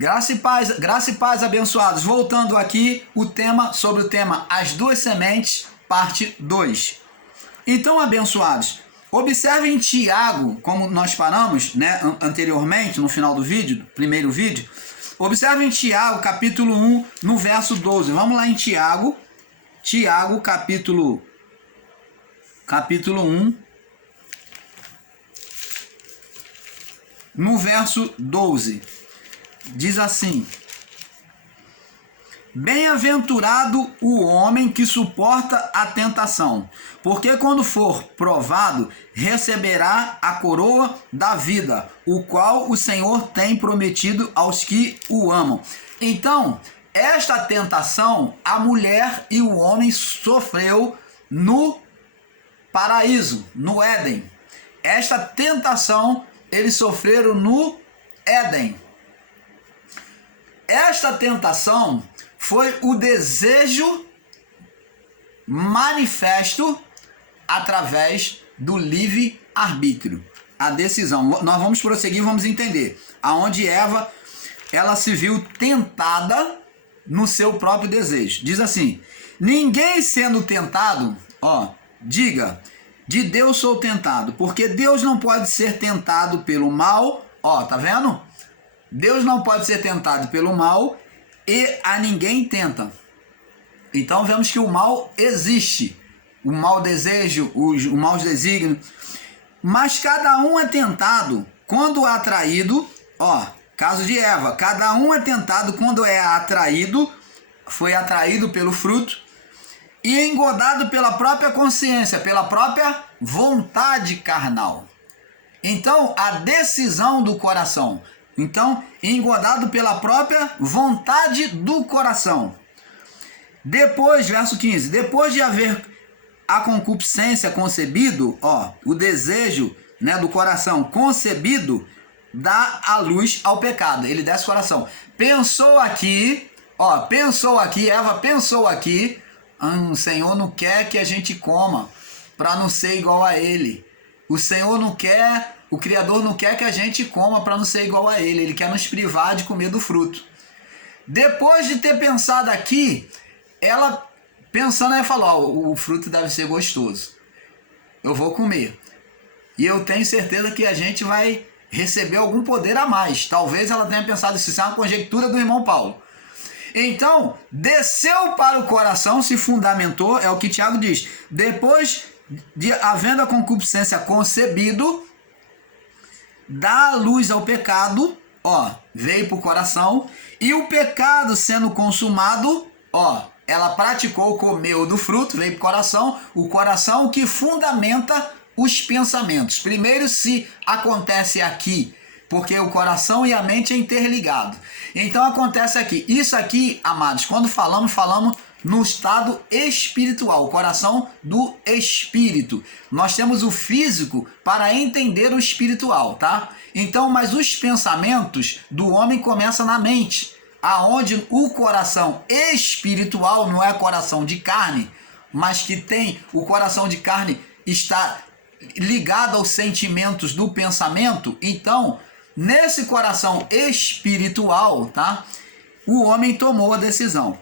Graça e paz, abençoados. Voltando aqui sobre o tema As Duas Sementes, parte 2. Então, abençoados, observem Tiago, como nós paramos, né, anteriormente, no final do vídeo, primeiro vídeo. Observem Tiago, capítulo 1, no verso 12. Vamos lá em Tiago, capítulo 1, no verso 12. Diz assim: bem-aventurado o homem que suporta a tentação, porque quando for provado, receberá a coroa da vida, o qual o Senhor tem prometido aos que o amam. Então, esta tentação, a mulher e o homem sofreu no paraíso, no Éden. Esta tentação, eles sofreram no Éden. Esta tentação foi o desejo manifesto através do livre-arbítrio, a decisão. Nós vamos prosseguir, vamos entender aonde Eva, ela se viu tentada no seu próprio desejo. Diz assim: ninguém sendo tentado, diga, de Deus sou tentado, porque Deus não pode ser tentado pelo mal, tá vendo? Deus não pode ser tentado pelo mal e a ninguém tenta. Então vemos que o mal existe, o mau desejo, o mau desígnio, mas cada um é tentado quando é atraído, caso de Eva, cada um é tentado quando é atraído, foi atraído pelo fruto e engodado pela própria consciência, pela própria vontade carnal. Então a decisão do coração, engodado pela própria vontade do coração. Depois, verso 15, depois de haver a concupiscência concebido, o desejo, né, do coração concebido, dá a luz ao pecado. Ele desce o coração. Pensou aqui, Eva pensou aqui, o Senhor não quer que a gente coma para não ser igual a Ele. O Senhor não quer, o Criador não quer que a gente coma para não ser igual a Ele. Ele quer nos privar de comer do fruto. Depois de ter pensado aqui, ela pensando, aí falou: o fruto deve ser gostoso. Eu vou comer. E eu tenho certeza que a gente vai receber algum poder a mais. Talvez ela tenha pensado isso. Isso é uma conjectura do irmão Paulo. Então, desceu para o coração, se fundamentou, é o que Tiago diz. Depois de havendo a concupiscência concebido, dá luz ao pecado, veio para o coração, e o pecado sendo consumado, ela praticou, comeu do fruto, veio para o coração que fundamenta os pensamentos. Primeiro, se acontece aqui, porque o coração e a mente é interligado. Então acontece aqui. Isso aqui, amados, quando falamos no estado espiritual, o coração do espírito. Nós temos o físico para entender o espiritual, tá? Então, mas os pensamentos do homem começam na mente, aonde o coração espiritual não é coração de carne, mas que tem o coração de carne está ligado aos sentimentos do pensamento. Então, nesse coração espiritual, tá? O homem tomou a decisão.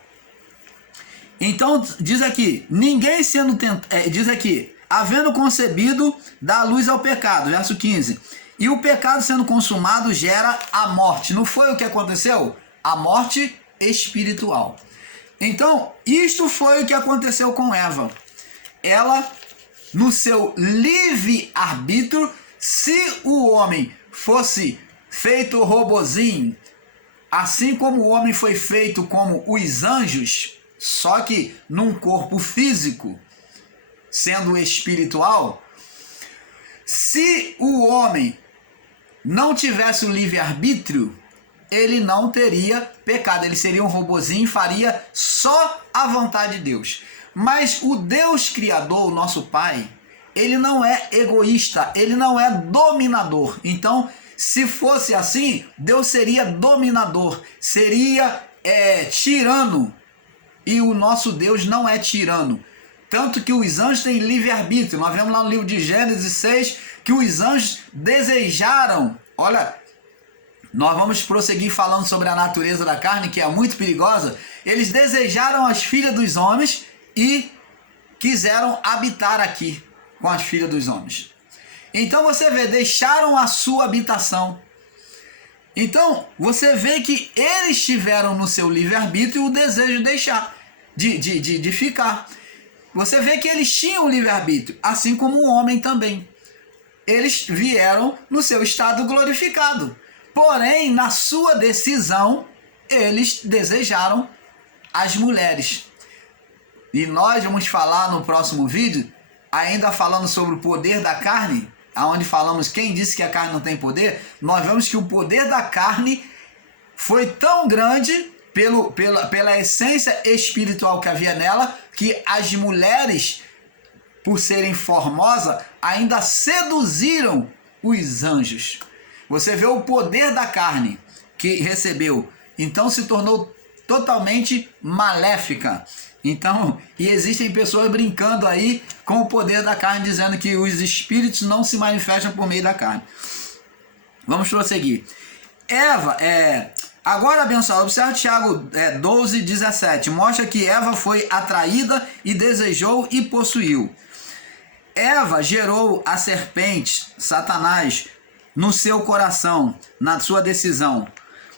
Então, diz aqui, ninguém sendo tentado, diz aqui, havendo concebido, dá luz ao pecado, verso 15. E o pecado sendo consumado gera a morte. Não foi o que aconteceu? A morte espiritual. Então, isto foi o que aconteceu com Eva. Ela, no seu livre-arbítrio, se o homem fosse feito robozinho, assim como o homem foi feito como os anjos, só que num corpo físico, sendo espiritual, se o homem não tivesse o livre-arbítrio, ele não teria pecado, ele seria um robozinho e faria só a vontade de Deus. Mas o Deus Criador, o nosso Pai, ele não é egoísta, ele não é dominador. Então, se fosse assim, Deus seria dominador, seria tirano. E o nosso Deus não é tirano. Tanto que os anjos têm livre-arbítrio. Nós vemos lá no livro de Gênesis 6 que os anjos desejaram, olha, Nós vamos prosseguir falando sobre a natureza da carne, que é muito perigosa. Eles desejaram as filhas dos homens e quiseram habitar aqui com as filhas dos homens. Então você vê, deixaram a sua habitação. Então você vê que eles tiveram no seu livre-arbítrio o desejo de deixar, de ficar. Você vê que eles tinham livre-arbítrio, assim como o homem também. Eles vieram no seu estado glorificado. Porém, na sua decisão, eles desejaram as mulheres. E nós vamos falar no próximo vídeo, ainda falando sobre o poder da carne, onde falamos quem disse que a carne não tem poder. Nós vemos que o poder da carne foi tão grande pela essência espiritual que havia nela, que as mulheres, por serem formosas, ainda seduziram os anjos. Você vê o poder da carne que recebeu, então se tornou totalmente maléfica. Então, e existem pessoas brincando aí com o poder da carne, dizendo que os espíritos não se manifestam por meio da carne. Vamos prosseguir. Eva, agora, abençoado, observe Tiago 12:17, mostra que Eva foi atraída e desejou e possuiu. Eva gerou a serpente, Satanás, no seu coração, na sua decisão.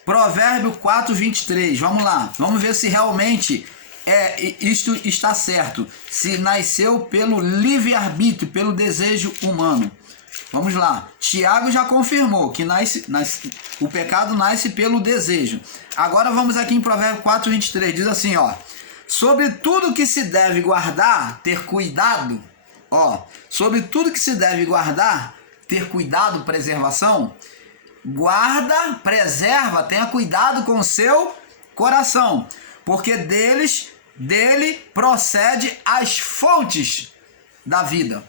Provérbio 4:23, vamos lá, vamos ver se realmente isto está certo, se nasceu pelo livre-arbítrio, pelo desejo humano. Vamos lá, Tiago já confirmou que o pecado nasce pelo desejo. Agora vamos aqui em Provérbio 4:23, diz assim, sobre tudo que se deve guardar, ter cuidado, sobre tudo que se deve guardar, ter cuidado, preservação, guarda, preserva, tenha cuidado com o seu coração, porque dele procede as fontes da vida,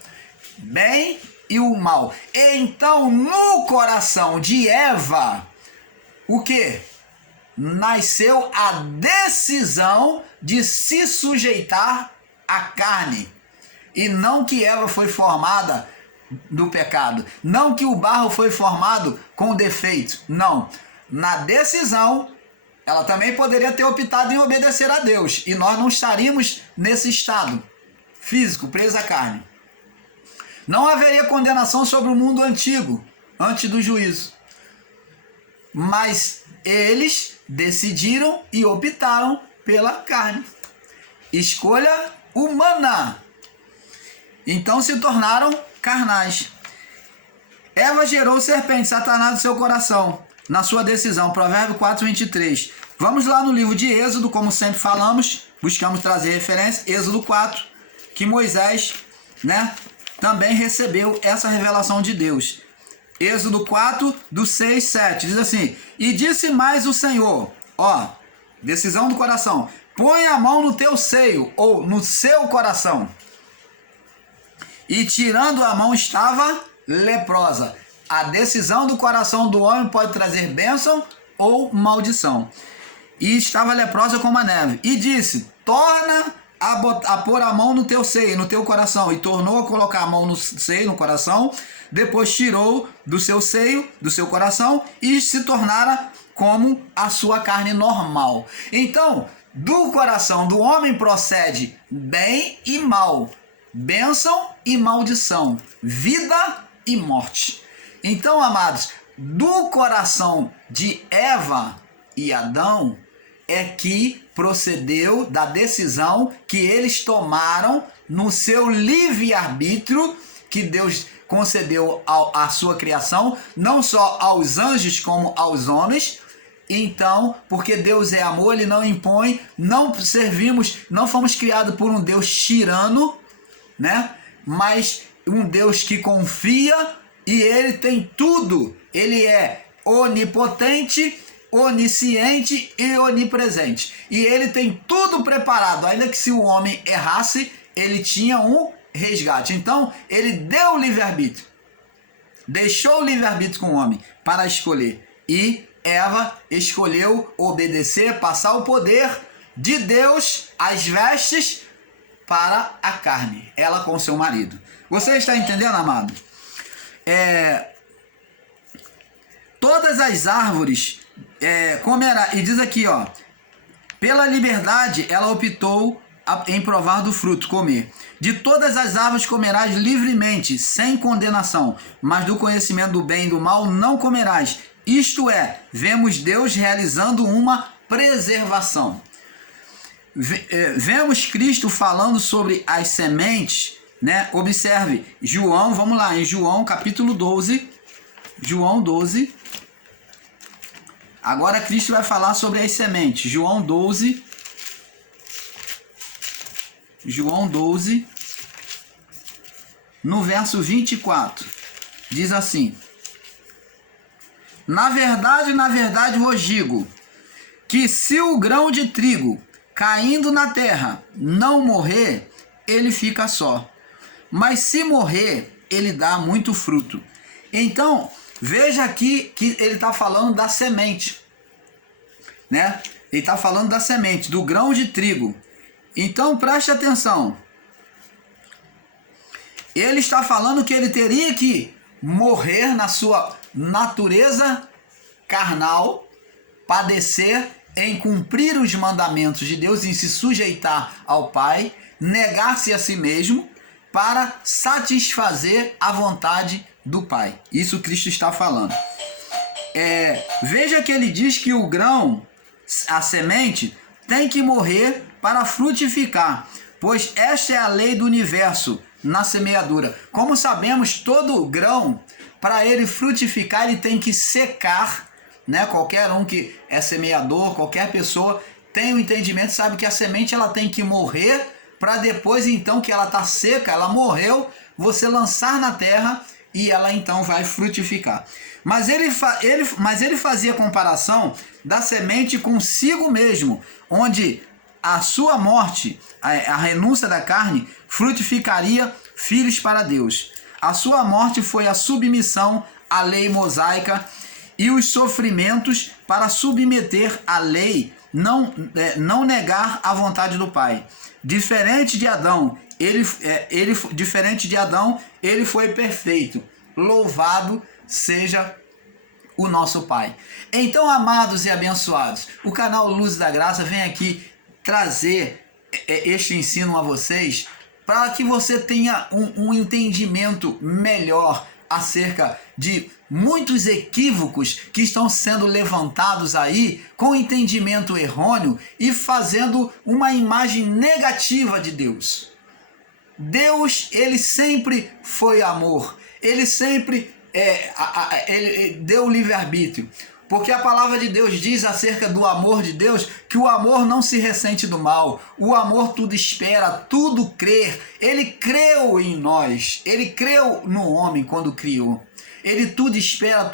bem e o mal. Então, no coração de Eva, o que? Nasceu a decisão de se sujeitar à carne. E não que Eva foi formada do pecado, não que o barro foi formado com defeito, não. Na decisão, ela também poderia ter optado em obedecer a Deus, e nós não estaríamos nesse estado físico, preso à carne. Não haveria condenação sobre o mundo antigo, antes do juízo. Mas eles decidiram e optaram pela carne. Escolha humana. Então se tornaram carnais. Eva gerou serpente, Satanás, do seu coração, na sua decisão. Provérbio 4:23. Vamos lá no livro de Êxodo, como sempre falamos, buscamos trazer referência. Êxodo 4, que Moisés, também recebeu essa revelação de Deus. Êxodo 4, do 6, 7, diz assim: e disse mais o Senhor, decisão do coração, põe a mão no teu seio, ou no seu coração. E tirando a mão estava leprosa. A decisão do coração do homem pode trazer bênção ou maldição. E estava leprosa como a neve. E disse, torna a pôr a mão no teu seio, no teu coração. E tornou a colocar a mão no seio, no coração. Depois tirou do seu seio, do seu coração, e se tornara como a sua carne normal. Então, do coração do homem procede bem e mal, bênção e maldição, vida e morte. Então, amados, do coração de Eva e Adão é que procedeu da decisão que eles tomaram no seu livre-arbítrio, que Deus concedeu à sua criação, não só aos anjos como aos homens. Então, porque Deus é amor, ele não impõe, não fomos criados por um Deus tirano, mas um Deus que confia, e ele tem tudo. Ele é onipotente, onisciente e onipresente. E ele tem tudo preparado, ainda que se o homem errasse, ele tinha um resgate. Então, ele deu o livre-arbítrio. Deixou o livre-arbítrio com o homem para escolher. E Eva escolheu obedecer, passar o poder de Deus, as vestes, para a carne, ela com seu marido. Você está entendendo, amado? todas as árvores comerá. E diz aqui, ó, pela liberdade ela optou em provar do fruto, comer. De todas as árvores comerás livremente, sem condenação, mas do conhecimento do bem e do mal não comerás. Isto é, vemos Deus realizando uma preservação. Vemos Cristo falando sobre as sementes, né? Observe, João, vamos lá, em João capítulo 12, João 12, agora Cristo vai falar sobre as sementes, João 12, no verso 24, diz assim: na verdade vos digo, que se o grão de trigo caindo na terra não morrer, ele fica só. Mas se morrer, ele dá muito fruto. Então, veja aqui que ele está falando da semente, né? Ele está falando da semente, do grão de trigo. Então, preste atenção. Ele está falando que ele teria que morrer na sua natureza carnal, padecer em cumprir os mandamentos de Deus, em se sujeitar ao Pai, negar-se a si mesmo para satisfazer a vontade do Pai. Isso Cristo está falando. Veja que ele diz que o grão, a semente, tem que morrer para frutificar, pois esta é a lei do universo na semeadura. Como sabemos, todo grão, para ele frutificar, ele tem que secar, né? Qualquer um que é semeador, qualquer pessoa tem o entendimento, sabe que a semente ela tem que morrer para depois, então, que ela está seca, ela morreu, você lançar na terra e ela então vai frutificar. Mas ele fazia comparação da semente consigo mesmo, onde a sua morte, a renúncia da carne, frutificaria filhos para Deus. A sua morte foi a submissão à lei mosaica e os sofrimentos para submeter a lei, não negar a vontade do Pai. Diferente de Adão, ele foi perfeito. Louvado seja o nosso Pai. Então, amados e abençoados, o canal Luz da Graça vem aqui trazer este ensino a vocês para que você tenha um entendimento melhor acerca de muitos equívocos que estão sendo levantados aí com entendimento errôneo e fazendo uma imagem negativa de Deus. Deus, ele sempre foi amor, ele sempre ele deu livre-arbítrio, porque a palavra de Deus diz acerca do amor de Deus que o amor não se ressente do mal, o amor tudo espera, tudo crê. Ele creu em nós, ele creu no homem quando criou. Ele tudo espera,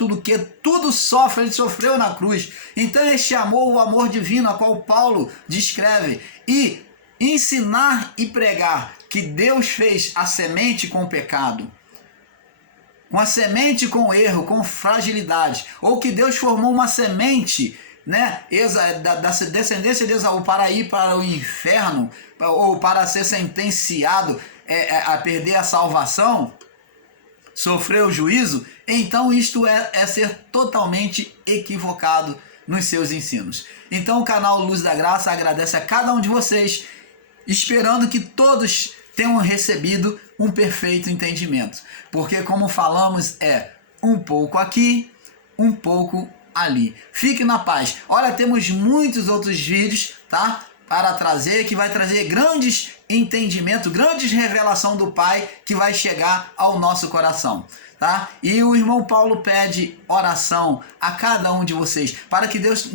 tudo sofre, ele sofreu na cruz. Então este amor, o amor divino, a qual Paulo descreve, e ensinar e pregar que Deus fez a semente com o pecado, com a semente com erro, com fragilidade, ou que Deus formou uma semente, né, da descendência de Esaú para ir para o inferno, ou para ser sentenciado a perder a salvação, sofrer o juízo. Então isto é ser totalmente equivocado nos seus ensinos. Então o canal Luz da Graça agradece a cada um de vocês, esperando que todos tenham recebido um perfeito entendimento. Porque, como falamos, é um pouco aqui, um pouco ali. Fique na paz. Olha, temos muitos outros vídeos, tá? Para trazer, que vai trazer grandes entendimentos, grandes revelação do Pai que vai chegar ao nosso coração, tá? E o irmão Paulo pede oração a cada um de vocês, para que Deus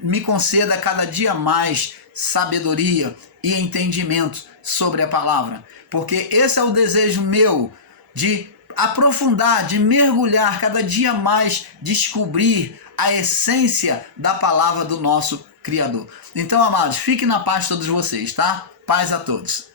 me conceda cada dia mais sabedoria e entendimento sobre a palavra, porque esse é o desejo meu, de aprofundar, de mergulhar cada dia mais, descobrir a essência da palavra do nosso Criador. Então, amados, fiquem na paz todos vocês, tá? Paz a todos.